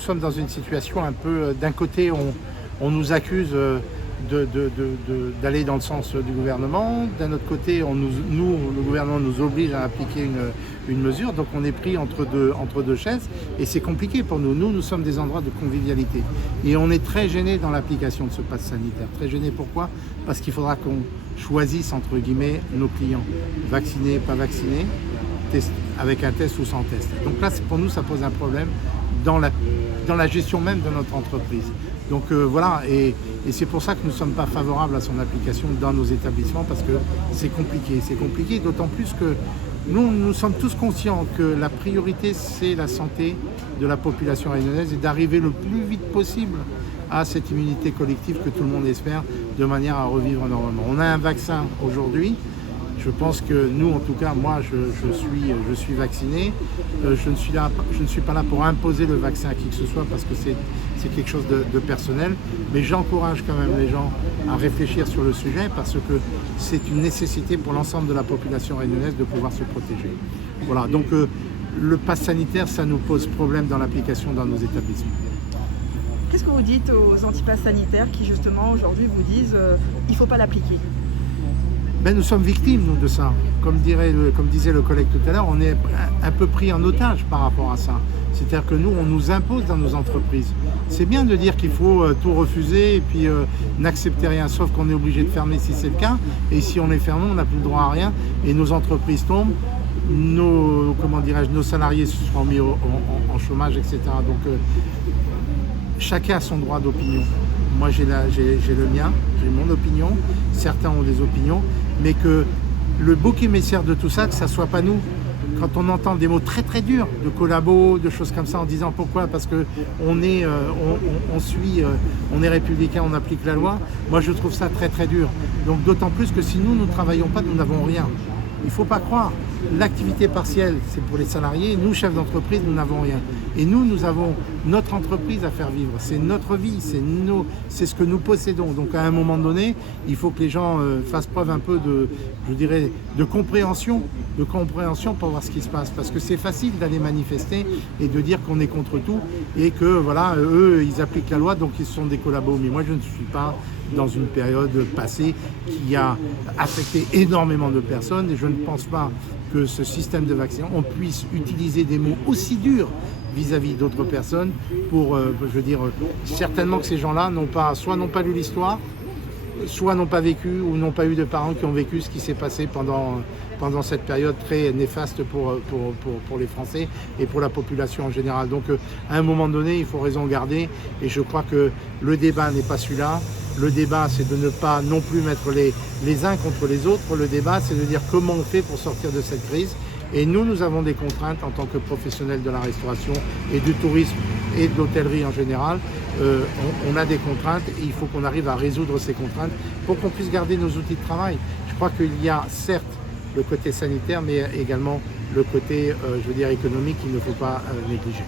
sommes dans une situation un peu, d'un côté, on nous accuse d'aller dans le sens du gouvernement, d'un autre côté, le gouvernement nous oblige à appliquer une mesure, donc on est pris entre deux chaises, et c'est compliqué pour nous. Nous sommes des endroits de convivialité, et on est très gênés dans l'application de ce pass sanitaire. Très gênés, pourquoi? Parce qu'il faudra qu'on choisisse, entre guillemets, nos clients, vaccinés, pas vaccinés, avec un test ou sans test. Donc là, pour nous, ça pose un problème dans la gestion même de notre entreprise. Donc voilà, et c'est pour ça que nous ne sommes pas favorables à son application dans nos établissements, parce que c'est compliqué. C'est compliqué, d'autant plus que nous sommes tous conscients que la priorité, c'est la santé de la population réunionnaise et d'arriver le plus vite possible à cette immunité collective que tout le monde espère, de manière à revivre normalement. On a un vaccin aujourd'hui. Je pense que nous, en tout cas, moi, je suis vacciné. Je ne suis pas là pour imposer le vaccin à qui que ce soit, parce que c'est quelque chose de personnel. Mais j'encourage quand même les gens à réfléchir sur le sujet, parce que c'est une nécessité pour l'ensemble de la population réunionnaise de pouvoir se protéger. Voilà, donc le pass sanitaire, ça nous pose problème dans l'application dans nos établissements. Qu'est-ce que vous dites aux anti-pass sanitaires qui, justement, aujourd'hui vous disent il ne faut pas l'appliquer? Ben, nous sommes victimes, nous, de ça. Comme disait le collègue tout à l'heure, on est un peu pris en otage par rapport à ça. C'est-à-dire que nous, on nous impose dans nos entreprises. C'est bien de dire qu'il faut tout refuser et puis n'accepter rien, sauf qu'on est obligé de fermer si c'est le cas. Et si on est fermé, on n'a plus le droit à rien. Et nos entreprises tombent, nos salariés se seront mis en chômage, etc. Donc, chacun a son droit d'opinion. Moi, j'ai le mien, j'ai mon opinion. Certains ont des opinions. Mais que le bouc émissaire de tout ça, que ça ne soit pas nous. Quand on entend des mots très très durs, de collabos, de choses comme ça, en disant pourquoi? Parce qu'on est, on est républicain, on applique la loi. Moi, je trouve ça très très dur. Donc d'autant plus que si nous ne travaillons pas, nous n'avons rien. Il ne faut pas croire. L'activité partielle, c'est pour les salariés. Nous, chefs d'entreprise, nous n'avons rien. Et nous avons notre entreprise à faire vivre. C'est notre vie, c'est ce que nous possédons. Donc à un moment donné, il faut que les gens fassent preuve un peu de compréhension pour voir ce qui se passe. Parce que c'est facile d'aller manifester et de dire qu'on est contre tout et que voilà, eux, ils appliquent la loi, donc ils sont des collabos. Mais moi, je ne suis pas dans une période passée qui a affecté énormément de personnes, et je ne pense pas que ce système de vaccin, on puisse utiliser des mots aussi durs vis-à-vis d'autres personnes pour, certainement que ces gens-là n'ont pas lu l'histoire, soit n'ont pas vécu ou n'ont pas eu de parents qui ont vécu ce qui s'est passé pendant cette période très néfaste pour les Français et pour la population en général. Donc à un moment donné, il faut raison garder, et je crois que le débat n'est pas celui-là. Le débat, c'est de ne pas non plus mettre les uns contre les autres. Le débat, c'est de dire comment on fait pour sortir de cette crise. Et nous avons des contraintes en tant que professionnels de la restauration et du tourisme et de l'hôtellerie en général. On a des contraintes, et il faut qu'on arrive à résoudre ces contraintes pour qu'on puisse garder nos outils de travail. Je crois qu'il y a certes le côté sanitaire, mais également le côté économique qu'il ne faut pas négliger.